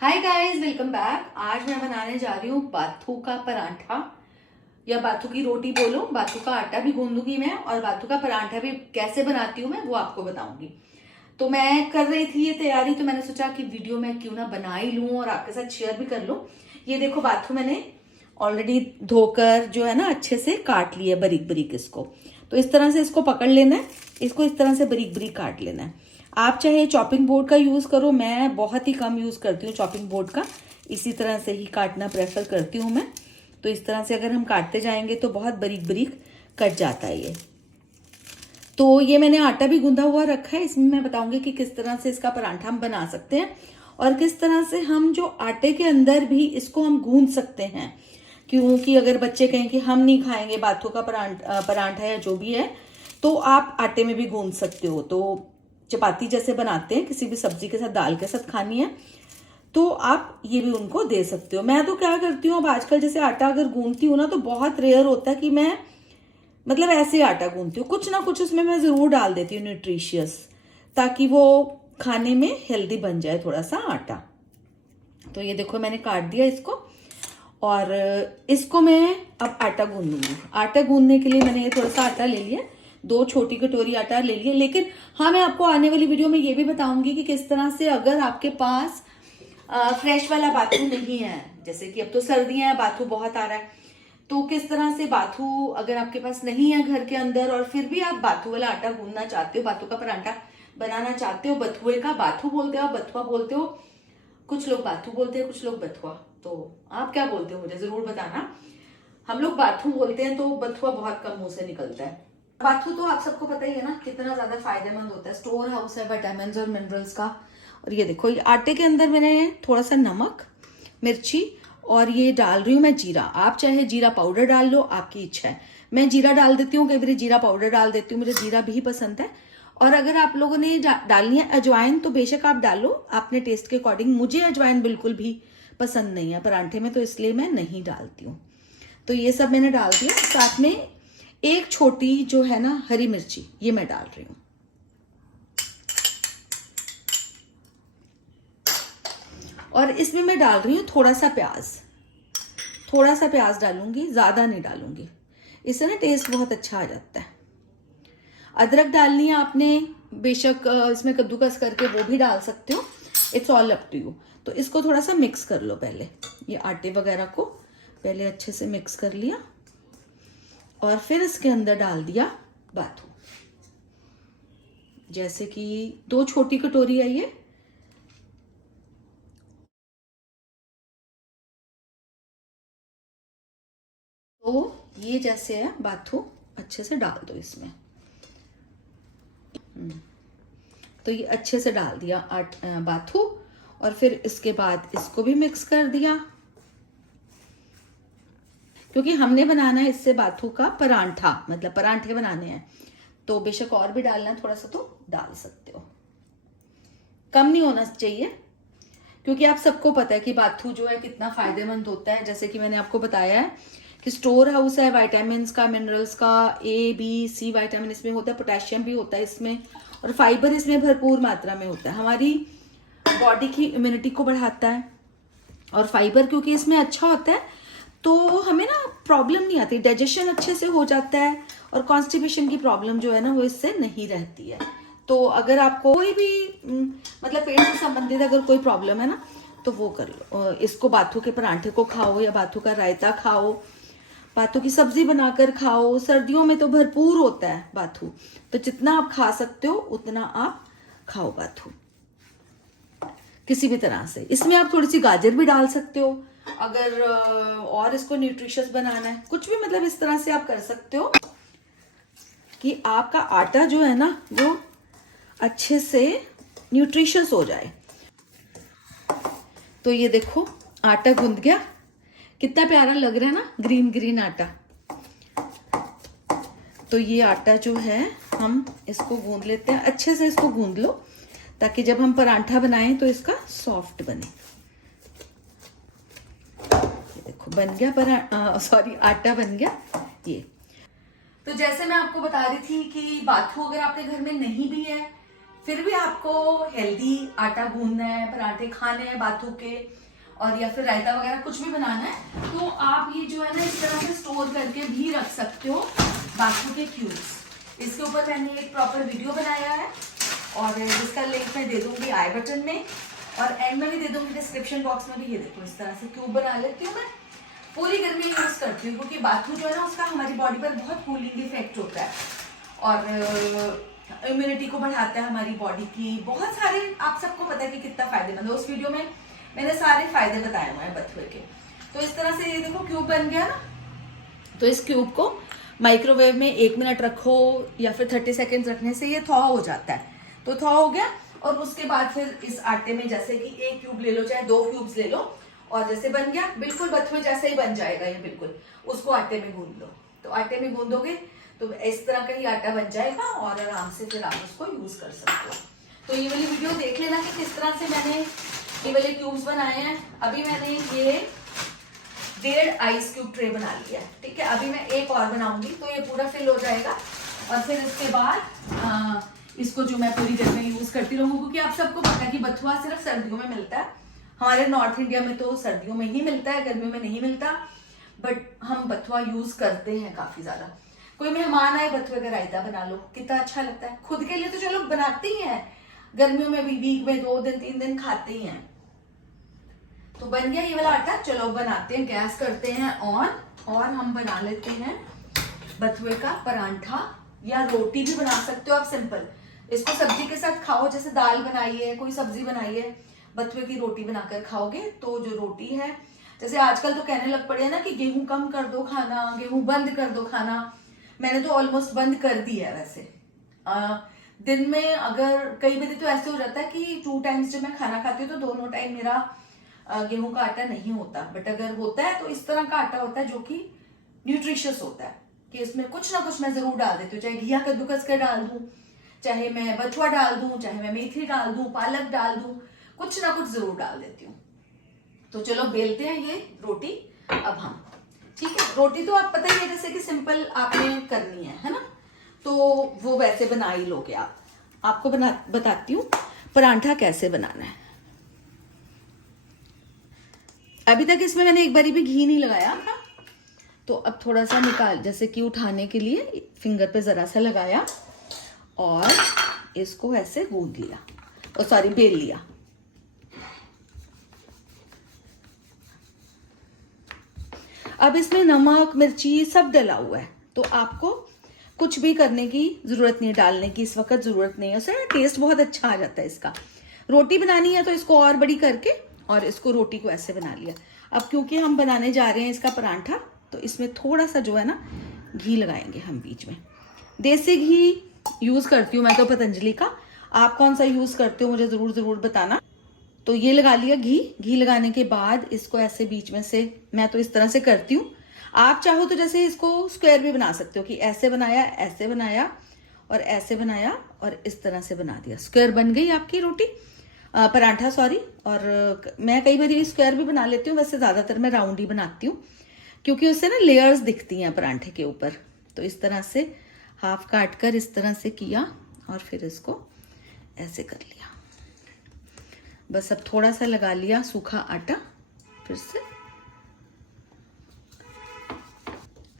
Hi guys, welcome back. आज मैं बनाने जा रही हूँ बाथू का परांठा या बाथू की रोटी बोलो। बाथू का आटा भी गूंदूंगी मैं और बाथू का परांठा भी कैसे बनाती हूँ मैं वो आपको बताऊंगी। तो मैं कर रही थी ये तैयारी, तो मैंने सोचा कि वीडियो में क्यों ना बना ही लूँ और आपके साथ शेयर भी कर लूँ। ये देखो बाथू मैंने ऑलरेडी धोकर जो है ना अच्छे से काट लिया बारीक बारीक इसको। तो इस तरह से इसको पकड़ लेना है, इसको इस तरह से बारीक बारीक काट लेना है। आप चाहे चॉपिंग बोर्ड का यूज़ करो, मैं बहुत ही कम यूज़ करती हूँ चॉपिंग बोर्ड का, इसी तरह से ही काटना प्रेफर करती हूँ मैं। तो इस तरह से अगर हम काटते जाएंगे तो बहुत बारीक बारीक कट जाता है ये। तो ये मैंने आटा भी गूंदा हुआ रखा है, इसमें मैं बताऊंगी कि किस तरह से इसका परांठा हम बना सकते हैं और किस तरह से हम जो आटे के अंदर भी इसको हम गूंद सकते हैं। क्योंकि अगर बच्चे कहें कि हम नहीं खाएंगे बाथू का परांठा या जो भी है, तो आप आटे में भी गूंद सकते हो। तो चपाती जैसे बनाते हैं, किसी भी सब्जी के साथ दाल के साथ खानी है तो आप ये भी उनको दे सकते हो। मैं तो क्या करती हूँ, अब आजकल जैसे आटा अगर गूंदती हूँ ना तो बहुत रेयर होता है कि मैं मतलब ऐसे आटा गूंदती हूँ, कुछ ना कुछ उसमें मैं जरूर डाल देती हूँ न्यूट्रिशियस, ताकि वो खाने में हेल्दी बन जाए थोड़ा सा आटा। तो ये देखो मैंने काट दिया इसको और इसको मैं अब आटा गूंदूंगी। आटा गूंदने के लिए मैंने ये थोड़ा सा आटा ले लिया, 2 छोटी कटोरी आटा ले लिया। लेकिन हाँ, मैं आपको आने वाली वीडियो में ये भी बताऊंगी कि किस तरह से अगर आपके पास फ्रेश वाला बाथू नहीं है, जैसे कि अब तो सर्दियां हैं, बाथू बहुत आ रहा है, तो किस तरह से बाथू अगर आपके पास नहीं है घर के अंदर और फिर भी आप बाथू वाला आटा गूंदना चाहते हो, बाथू का परांठा बनाना चाहते हो, बथुए का बाथू बोलते हो, बथुआ बोलते हो, कुछ लोग बाथू बोलते हैं, कुछ लोग बथुआ। तो आप क्या बोलते हो मुझे जरूर बताना। हम लोग बाथू बोलते हैं, तो बथुआ बहुत कम मुंह से निकलता है। बाथू तो आप सबको पता ही है ना कितना ज्यादा फायदेमंद होता है, स्टोर हाउस है विटामिन और मिनरल्स का। और ये देखो, ये आटे के अंदर मैंने थोड़ा सा नमक, मिर्ची और ये डाल रही हूँ मैं जीरा। आप चाहे जीरा पाउडर डाल लो, आपकी इच्छा है। मैं जीरा डाल देती हूँ, कई बार जीरा पाउडर डाल देती हूँ, मुझे जीरा भी पसंद है। और अगर आप लोगों ने डालनी है अजवाइन तो बेशक आप डालो अपने टेस्ट के अकॉर्डिंग। मुझे अजवाइन बिल्कुल भी पसंद नहीं है परांठे में, तो इसलिए मैं नहीं डालती हूँ। तो ये सब मैंने डाल दिया, साथ में एक छोटी जो है ना हरी मिर्ची, ये मैं डाल रही हूँ। और इसमें मैं डाल रही हूँ थोड़ा सा प्याज, थोड़ा सा प्याज डालूंगी, ज्यादा नहीं डालूंगी, इससे ना टेस्ट बहुत अच्छा आ जाता है। अदरक डालनी है आपने, बेशक इसमें कद्दूकस करके वो भी डाल सकते हो, it's all up to you. तो इसको थोड़ा सा मिक्स कर लो पहले, ये आटे वगैरह को पहले अच्छे से मिक्स कर लिया और फिर इसके अंदर डाल दिया बाथू। जैसे कि 2 छोटी कटोरी है ये, तो ये जैसे है बाथू अच्छे से डाल दो इसमें। तो ये अच्छे से डाल दिया बाथू और फिर इसके बाद इसको भी मिक्स कर दिया, क्योंकि हमने बनाना है इससे बाथू का परांठा, मतलब परांठे बनाने हैं। तो बेशक और भी डालना है थोड़ा सा तो डाल सकते हो, कम नहीं होना चाहिए, क्योंकि आप सबको पता है कि बाथू जो है कितना फायदेमंद होता है। जैसे कि मैंने आपको बताया है कि स्टोर हाउस है विटामिन का, मिनरल्स का, A, B, C विटामिन इसमें होता है, पोटेशियम भी होता है इसमें, और फाइबर इसमें भरपूर मात्रा में होता है, हमारी बॉडी की इम्यूनिटी को बढ़ाता है। और फाइबर क्योंकि इसमें अच्छा होता है तो हमें ना प्रॉब्लम नहीं आती, डाइजेशन अच्छे से हो जाता है और कॉन्स्टिपेशन की प्रॉब्लम जो है ना वो इससे नहीं रहती है। तो अगर आपको कोई भी मतलब पेट से संबंधित अगर कोई प्रॉब्लम है ना तो वो कर लो, इसको बाथू के परांठे को खाओ या बाथू का रायता खाओ, बाथू की सब्जी बनाकर खाओ। सर्दियों में तो भरपूर होता है बाथू, तो जितना आप खा सकते हो उतना आप खाओ बाथू किसी भी तरह से। इसमें आप थोड़ी सी गाजर भी डाल सकते हो अगर और इसको न्यूट्रिशियस बनाना है, कुछ भी मतलब इस तरह से आप कर सकते हो कि आपका आटा जो है ना वो अच्छे से न्यूट्रिशियस हो जाए। तो ये देखो आटा गूंद गया, कितना प्यारा लग रहा है ना, ग्रीन ग्रीन आटा। तो ये आटा जो है हम इसको गूंद लेते हैं, अच्छे से इसको गूंद लो ताकि जब हम परांठा बनाएं तो इसका सॉफ्ट बने। ये देखो बन गया सॉरी आटा बन गया ये। तो जैसे मैं आपको बता रही थी कि बाथू अगर आपके घर में नहीं भी है फिर भी आपको हेल्दी आटा गूंदना है, पराठे खाने हैं बाथू के, और या फिर रायता वगैरह कुछ भी बनाना है, तो आप ये जो है ना इस तरह से स्टोर करके भी रख सकते हो बाथू के क्यूब्स। इसके ऊपर मैंने एक प्रॉपर वीडियो बनाया है और जिसका लिंक मैं दे दूंगी आई बटन में, और एंड में भी दे दूंगी डिस्क्रिप्शन बॉक्स में भी। ये देखो इस तरह से क्यूब बना लेती हूँ मैं, पूरी गर्मी यूज करती हूँ, क्योंकि बाथू जो है ना उसका हमारी बॉडी पर बहुत कूलिंग इफेक्ट होता है और इम्यूनिटी को बढ़ाता है हमारी बॉडी की। बहुत सारे, आप सबको पता है कि कितना फायदेमंद है। उस वीडियो में मैंने सारे फायदे बताए हुए हैं बथुए के। तो इस तरह से ये देखो क्यूब बन गया ना। तो इस क्यूब को माइक्रोवेव में 1 मिनट रखो या फिर 30 सेकेंड रखने से ये थॉ हो जाता है। तो थॉ हो गया, और उसके बाद फिर इस आटे में जैसे कि 1 क्यूब ले लो चाहे 2 क्यूब्स ले लो, और जैसे बन गया बिल्कुल बथुए जैसे ही बन जाएगा ये बिल्कुल। उसको आटे में गूंद लो। तो आटे में गूंदोगे तो इस तरह का ही आटा बन जाएगा और आराम से फिर आप उसको यूज कर सकते हो। तो ये वाली वीडियो देख लेना कि किस तरह से मैंने ये वाले क्यूब्स बनाए हैं। अभी मैंने ये 1.5 आइस क्यूब ट्रे बना लिया है, ठीक है। अभी मैं एक और बनाऊंगी तो ये पूरा फिल हो जाएगा, और फिर इसके बाद इसको जो मैं पूरी गर्मी यूज करती रहूंगी, क्योंकि आप सबको पता है कि बथुआ सिर्फ सर्दियों में मिलता है। हमारे नॉर्थ इंडिया में तो सर्दियों में ही मिलता है, गर्मियों में नहीं मिलता, बट हम बथुआ यूज करते हैं काफी ज्यादा। कोई मेहमान आए, बथुए का रायता बना लो, कितना अच्छा लगता है। खुद के लिए तो चलो बनाते ही हैं, गर्मियों में भी वीक में 2 दिन 3 दिन खाते ही हैं। तो बन गया ये वाला आटा। चलो बनाते हैं, गैस करते हैं ऑन, और हम बना लेते हैं बथुए का परांठा, या रोटी भी बना सकते हो आप सिंपल। इसको सब्जी के साथ खाओ, जैसे दाल बनाई है, कोई सब्जी बनाई है, बथुए की रोटी बनाकर खाओगे तो जो रोटी है, जैसे आजकल तो कहने लग पड़े हैं ना कि गेहूं कम कर दो खाना, गेहूं बंद कर दो खाना। मैंने तो ऑलमोस्ट बंद कर दी है वैसे। दिन में अगर कई बार तो ऐसे हो जाता है कि 2 टाइम्स जब मैं खाना खाती हूँ तो दोनों टाइम मेरा गेहूं का आटा नहीं होता, बट अगर होता है तो इस तरह का आटा होता है जो कि न्यूट्रिशियस होता है, कि इसमें कुछ ना कुछ मैं जरूर डाल देती हूँ। चाहे घिया कद्दूकस कर डाल दूं, चाहे मैं बथुआ डाल दूं, चाहे मैं मेथी डाल दूं, पालक डाल दूं, कुछ ना कुछ जरूर डाल देती हूँ। तो चलो बेलते हैं ये रोटी अब हम, ठीक है। रोटी तो आप पता ही है जैसे कि सिंपल आपने करनी है ना, तो वो वैसे बना ही लोगे आप। आपको बताती हूँ परांठा कैसे बनाना है। अभी तक इसमें मैंने एक बारी भी घी नहीं लगाया था, तो अब थोड़ा सा निकाल, जैसे कि उठाने के लिए फिंगर पे जरा सा लगाया और इसको ऐसे गूंद लिया, और सॉरी बेल लिया। अब इसमें नमक मिर्ची सब डला हुआ है, तो आपको कुछ भी करने की जरूरत नहीं, डालने की इस वक्त जरूरत नहीं है। उससे टेस्ट बहुत अच्छा आ जाता है इसका। रोटी बनानी है तो इसको और बड़ी करके और इसको रोटी को ऐसे बना लिया। अब क्योंकि हम बनाने जा रहे हैं इसका परांठा, तो इसमें थोड़ा सा जो है ना घी लगाएंगे हम बीच में। देसी घी यूज करती हूँ मैं तो पतंजलि का, आप कौन सा यूज करते हो मुझे जरूर बताना। तो ये लगा लिया घी लगाने के बाद इसको ऐसे बीच में से, मैं तो इस तरह से करती हूँ। आप चाहो तो जैसे इसको स्क्वायर भी बना सकते हो, कि ऐसे बनाया और ऐसे बनाया और इस तरह से बना दिया, स्क्वायर बन गई आपकी रोटी, परांठा सॉरी। और मैं कई बार स्क्वायर भी बना लेती हूँ, वैसे ज्यादातर मैं राउंड ही बनाती हूँ, क्योंकि उससे ना लेयर्स दिखती हैं परांठे के ऊपर। तो इस तरह से हाफ काट कर इस तरह से किया और फिर इसको ऐसे कर लिया। बस अब थोड़ा सा लगा लिया सूखा आटा, फिर से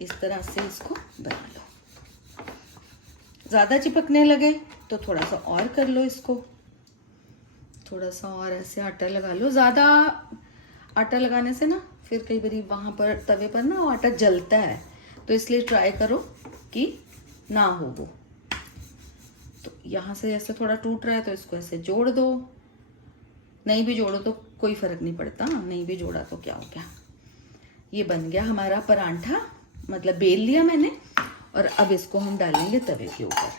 इस तरह से इसको बना लो। ज्यादा चिपकने लगे तो थोड़ा सा और कर लो, इसको थोड़ा सा और ऐसे आटा लगा लो। ज्यादा आटा लगाने से ना फिर कई बार वहां पर तवे पर ना वो आटा जलता है, तो इसलिए ट्राई करो कि ना हो वो। तो यहाँ से ऐसे थोड़ा टूट रहा है तो इसको ऐसे जोड़ दो, नहीं भी जोड़ो तो कोई फर्क नहीं पड़ता, नहीं भी जोड़ा तो क्या हो गया। ये बन गया हमारा परांठा, मतलब बेल लिया मैंने, और अब इसको हम डालेंगे तवे के ऊपर।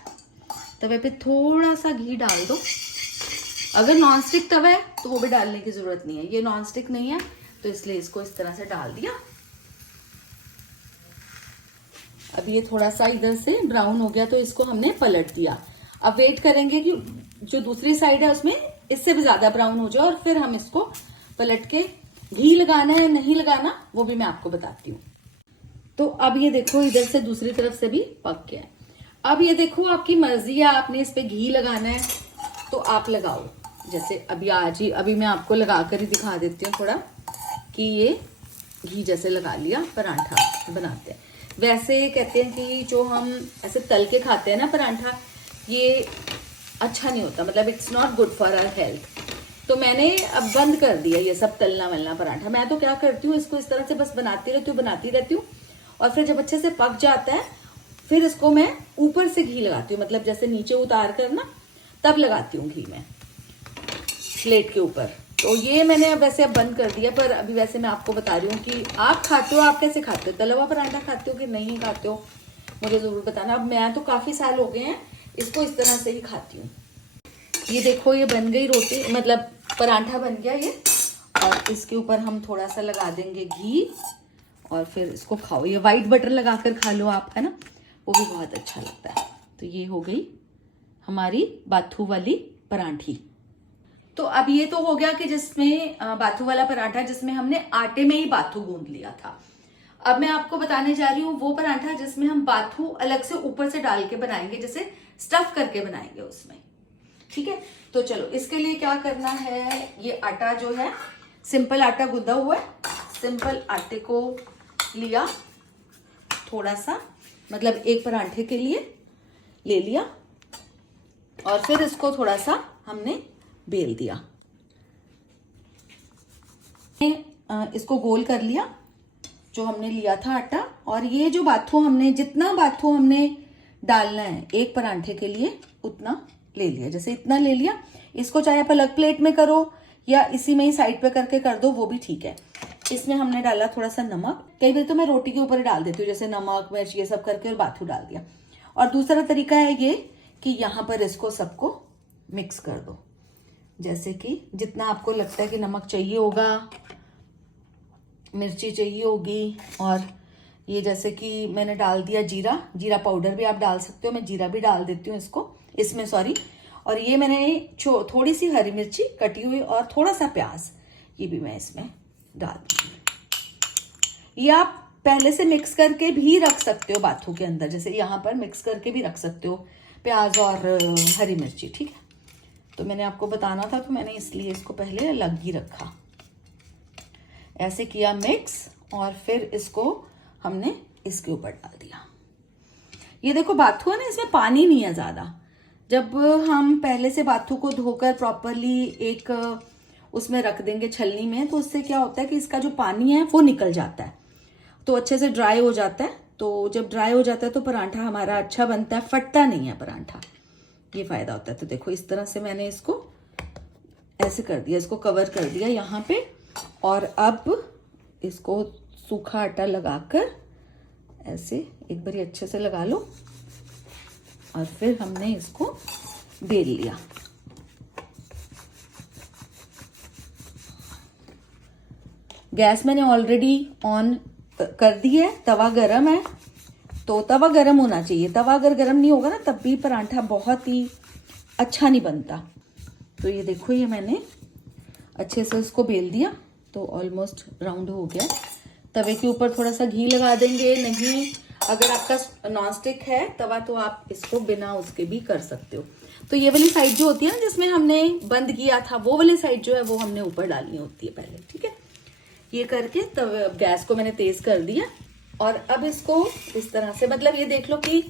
तवे पे थोड़ा सा घी डाल दो। अगर नॉनस्टिक तवा है तो वो भी डालने की जरूरत नहीं है, ये नॉनस्टिक नहीं है तो इसलिए इसको इस तरह से डाल दिया। अब ये थोड़ा सा इधर से ब्राउन हो गया तो इसको हमने पलट दिया। अब वेट करेंगे कि जो दूसरी साइड है उसमें इससे भी ज्यादा ब्राउन हो जाए, और फिर हम इसको पलट के, घी लगाना है नहीं लगाना वो भी मैं आपको बताती हूँ। तो अब ये देखो इधर से दूसरी तरफ से भी पक गया है। अब ये देखो आपकी मर्जी है, आपने इस पे घी लगाना है तो आप लगाओ। जैसे अभी आज ही अभी मैं आपको लगा कर ही दिखा देती हूँ थोड़ा कि ये घी जैसे लगा लिया परांठा बनाते हैं। वैसे कहते हैं कि जो हम ऐसे तल के खाते हैं ना परांठा, ये अच्छा नहीं होता, मतलब it's not good for our health. तो मैंने अब बंद कर दिया ये सब तलना वलना पराठा। मैं तो क्या करती हूँ, इसको इस तरह से बस बनाती रहती हूँ और फिर जब अच्छे से पक जाता है फिर इसको मैं ऊपर से घी लगाती हूँ, मतलब जैसे नीचे उतार कर ना तब लगाती हूँ घी में प्लेट के ऊपर। तो ये मैंने अब वैसे अब बंद कर दिया, पर अभी वैसे मैं आपको बता रही हूँ कि आप खाते हो, आप कैसे खाते हो, तला हुआ पराठा खाते हो कि नहीं खाते हो, मुझे जरूर बताना। अब मैं तो काफी साल हो गए हैं इसको इस तरह से ही खाती हूँ। ये देखो ये बन गई रोटी, मतलब पराठा बन गया ये, और इसके ऊपर हम थोड़ा सा लगा देंगे घी और फिर इसको खाओ। ये व्हाइट बटर लगा कर खा लो आप, है ना, वो भी बहुत अच्छा लगता है। तो ये हो गई हमारी बाथू वाली परांठी। तो अब ये तो हो गया कि जिसमें बाथू वाला पराठा जिसमें हमने आटे में ही बाथू गूंद लिया था। अब मैं आपको बताने जा रही हूँ वो पराठा जिसमें हम बाथू अलग से ऊपर से डाल के बनाएंगे, जैसे स्टफ करके बनाएंगे उसमें। ठीक है, तो चलो इसके लिए क्या करना है। ये आटा जो है सिंपल आटा गूंदा हुआ है, सिंपल आटे को लिया थोड़ा सा, मतलब एक पराठे के लिए ले लिया और फिर इसको थोड़ा सा हमने बेल दिया, इसको गोल कर लिया जो हमने लिया था आटा। और ये जो बाथू हमने, जितना बाथू हमने डालना है एक पराठे के लिए उतना ले लिया, जैसे इतना ले लिया। इसको चाहे आप अलग प्लेट में करो या इसी में ही साइड पे करके कर दो, वो भी ठीक है। इसमें हमने डाला थोड़ा सा नमक, कई बार तो मैं रोटी के ऊपर ही डाल देती हूँ, जैसे नमक मिर्च ये सब करके और बाथू डाल दिया। और दूसरा तरीका है ये कि यहाँ पर इसको सबको मिक्स कर दो, जैसे कि जितना आपको लगता है कि नमक चाहिए होगा, मिर्ची चाहिए होगी। और ये जैसे कि मैंने डाल दिया जीरा, जीरा पाउडर भी आप डाल सकते हो, मैं जीरा भी डाल देती हूँ इसमें सॉरी। और ये मैंने थोड़ी सी हरी मिर्ची कटी हुई और थोड़ा सा प्याज, ये भी मैं इसमें डाल दूंगी। ये आप पहले से मिक्स करके भी रख सकते हो बाथू के अंदर, जैसे यहाँ पर मिक्स करके भी रख सकते हो प्याज और हरी मिर्ची। ठीक है, तो मैंने आपको बताना था तो मैंने इसलिए इसको पहले अलग ही रखा। ऐसे किया मिक्स और फिर इसको हमने इसके ऊपर डाल दिया। ये देखो बाथू है ना, इसमें पानी नहीं है ज्यादा। जब हम पहले से बाथू को धोकर प्रॉपरली एक उसमें रख देंगे छलनी में, तो उससे क्या होता है कि इसका जो पानी है वो निकल जाता है, तो अच्छे से ड्राई हो जाता है। तो जब ड्राई हो जाता है तो पराठा हमारा अच्छा बनता है, फटता नहीं है पराठा, ये फायदा होता है। तो देखो इस तरह से मैंने इसको ऐसे कर दिया, इसको कवर कर दिया यहाँ पे। और अब इसको सूखा आटा लगाकर ऐसे एक बार अच्छे से लगा लो और फिर हमने इसको बेल लिया। गैस मैंने ऑलरेडी ऑन कर दी है, तवा गरम है, तो तवा गरम होना चाहिए। तवा अगर गरम नहीं होगा ना तब भी पराठा बहुत ही अच्छा नहीं बनता। तो ये देखो ये मैंने अच्छे से इसको बेल दिया, तो ऑलमोस्ट राउंड हो गया। तवे के ऊपर थोड़ा सा घी लगा देंगे, नहीं अगर आपका नॉन स्टिक है तवा तो आप इसको बिना उसके भी कर सकते हो। तो ये वाली साइड जो होती है ना जिसमें हमने बंद किया था, वो वाली साइड जो है वो हमने ऊपर डालनी होती है पहले। ठीक है, ये करके तब गैस को मैंने तेज कर दिया और अब इसको इस तरह से, मतलब ये देख लो कि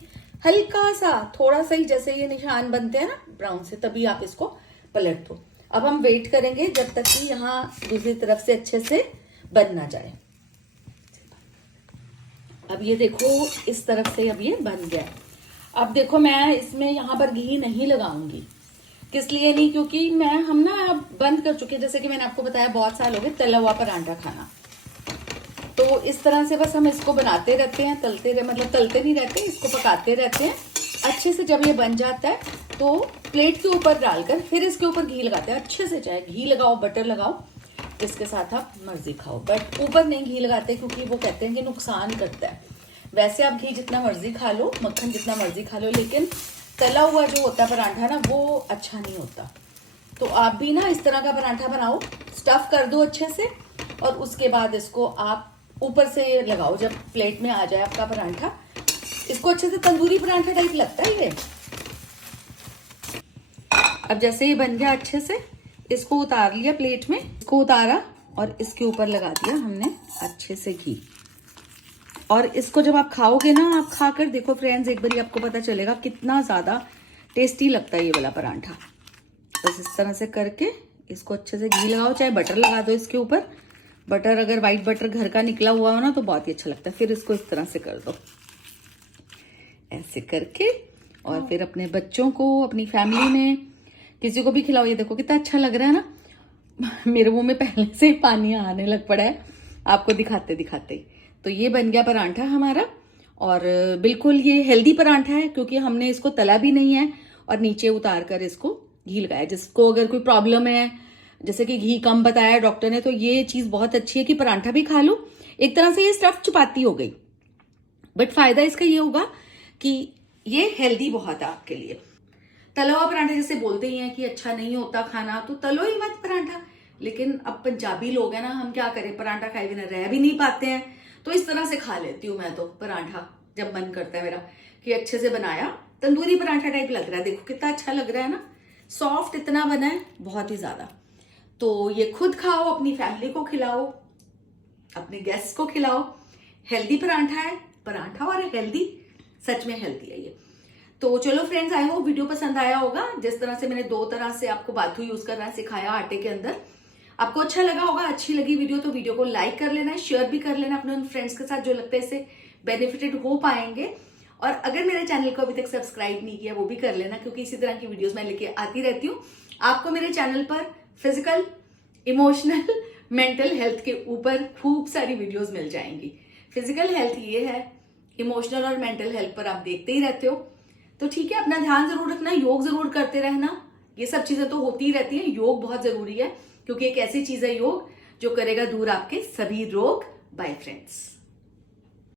हल्का सा थोड़ा सा ही जैसे ये निशान बनते हैं ना ब्राउन से, तभी आप इसको पलट दो। अब हम वेट करेंगे जब तक कि यहाँ दूसरी तरफ से अच्छे से बन ना जाए। अब ये देखो इस तरफ से अब ये बन गया। अब देखो मैं इसमें यहाँ पर घी नहीं लगाऊंगी, किस लिए नहीं, क्योंकि हम ना अब बंद कर चुके हैं। जैसे कि मैंने आपको बताया बहुत साल हो गए तला हुआ पराठा खाना, तो इस तरह से बस हम इसको बनाते रहते हैं, मतलब तलते नहीं रहते, इसको पकाते रहते हैं। अच्छे से जब ये बन जाता है तो प्लेट के ऊपर डालकर फिर इसके ऊपर घी लगाते हैं अच्छे से, चाहे घी लगाओ बटर लगाओ, इसके साथ आप मर्जी खाओ, बट ऊपर नहीं घी लगाते क्योंकि वो कहते हैं कि नुकसान करता है। वैसे आप घी जितना मर्जी खा लो, मक्खन जितना मर्जी खा लो, लेकिन तला हुआ जो होता है पराठा ना वो अच्छा नहीं होता। तो आप भी ना इस तरह का पराठा बनाओ, स्टफ कर दो अच्छे से और उसके बाद इसको आप ऊपर से लगाओ। जब प्लेट में आ जाए आपका पराठा, इसको अच्छे से तंदूरी पराठा टाइप लगता है ये। अब जैसे ये बन गया अच्छे से, इसको उतार लिया प्लेट में, इसको उतारा और इसके ऊपर लगा दिया हमने अच्छे से घी। और इसको जब आप खाओगे ना, आप खाकर देखो फ्रेंड्स, एक बार आपको पता चलेगा कितना ज़्यादा टेस्टी लगता है ये वाला परांठा। बस इस तरह से करके इसको अच्छे से घी लगाओ, चाहे बटर लगा दो इसके ऊपर। बटर अगर वाइट बटर घर का निकला हुआ हो ना तो बहुत ही अच्छा लगता है। फिर इसको इस तरह से कर दो, ऐसे करके, और फिर अपने बच्चों को, अपनी फैमिली में किसी को भी खिलाओ। ये देखो कितना अच्छा लग रहा है ना, मेरे मुंह में पहले से ही पानी आने लग पड़ा है आपको दिखाते दिखाते। तो ये बन गया परांठा हमारा, और बिल्कुल ये हेल्दी परांठा है क्योंकि हमने इसको तला भी नहीं है और नीचे उतार कर इसको घी लगाया। जिसको अगर कोई प्रॉब्लम है, जैसे कि घी कम बताया डॉक्टर ने, तो ये चीज बहुत अच्छी है कि परांठा भी खा लो। एक तरह से ये स्टफ चपाती हो गई, बट फायदा इसका ये होगा कि ये हेल्दी बहुत है आपके लिए। तला हुआ परांठा जैसे बोलते ही हैं कि अच्छा नहीं होता खाना, तो तलो ही मत परांठा। लेकिन अब पंजाबी लोग हैं ना, हम क्या करें, परांठा खाए बिना रह भी नहीं पाते हैं, तो इस तरह से खा लेती हूँ मैं तो परांठा जब मन करता है मेरा कि अच्छे से बनाया। तंदूरी परांठा टाइप लग रहा है, देखो कितना अच्छा लग रहा है ना, सॉफ्ट इतना बना है, बहुत ही ज्यादा। तो ये खुद खाओ, अपनी फैमिली को खिलाओ, अपने गेस्ट को खिलाओ। हेल्दी परांठा है, परांठा और हेल्दी, सच में हेल्दी है ये। तो चलो फ्रेंड्स, आई होप वीडियो पसंद आया होगा। जिस तरह से मैंने 2 तरह से आपको बाथू यूज करना सिखाया आटे के अंदर, आपको अच्छा लगा होगा। अच्छी लगी वीडियो तो वीडियो को लाइक कर लेना, शेयर भी कर लेना अपने उन फ्रेंड्स के साथ जो लगता है इससे बेनिफिटेड हो पाएंगे। और अगर मेरे चैनल को अभी तक सब्सक्राइब नहीं किया वो भी कर लेना, क्योंकि इसी तरह की वीडियोस मैं लेके आती रहती हूँ। आपको मेरे चैनल पर फिजिकल, इमोशनल, मेंटल हेल्थ के ऊपर खूब सारी वीडियोस मिल जाएंगी। फिजिकल हेल्थ ये है, इमोशनल और मेंटल हेल्थ पर आप देखते ही रहते हो। तो ठीक है, अपना ध्यान जरूर रखना, योग जरूर करते रहना। ये सब चीजें तो होती ही रहती हैं, योग बहुत जरूरी है क्योंकि एक ऐसी चीज है योग जो करेगा दूर आपके सभी रोग। Bye friends.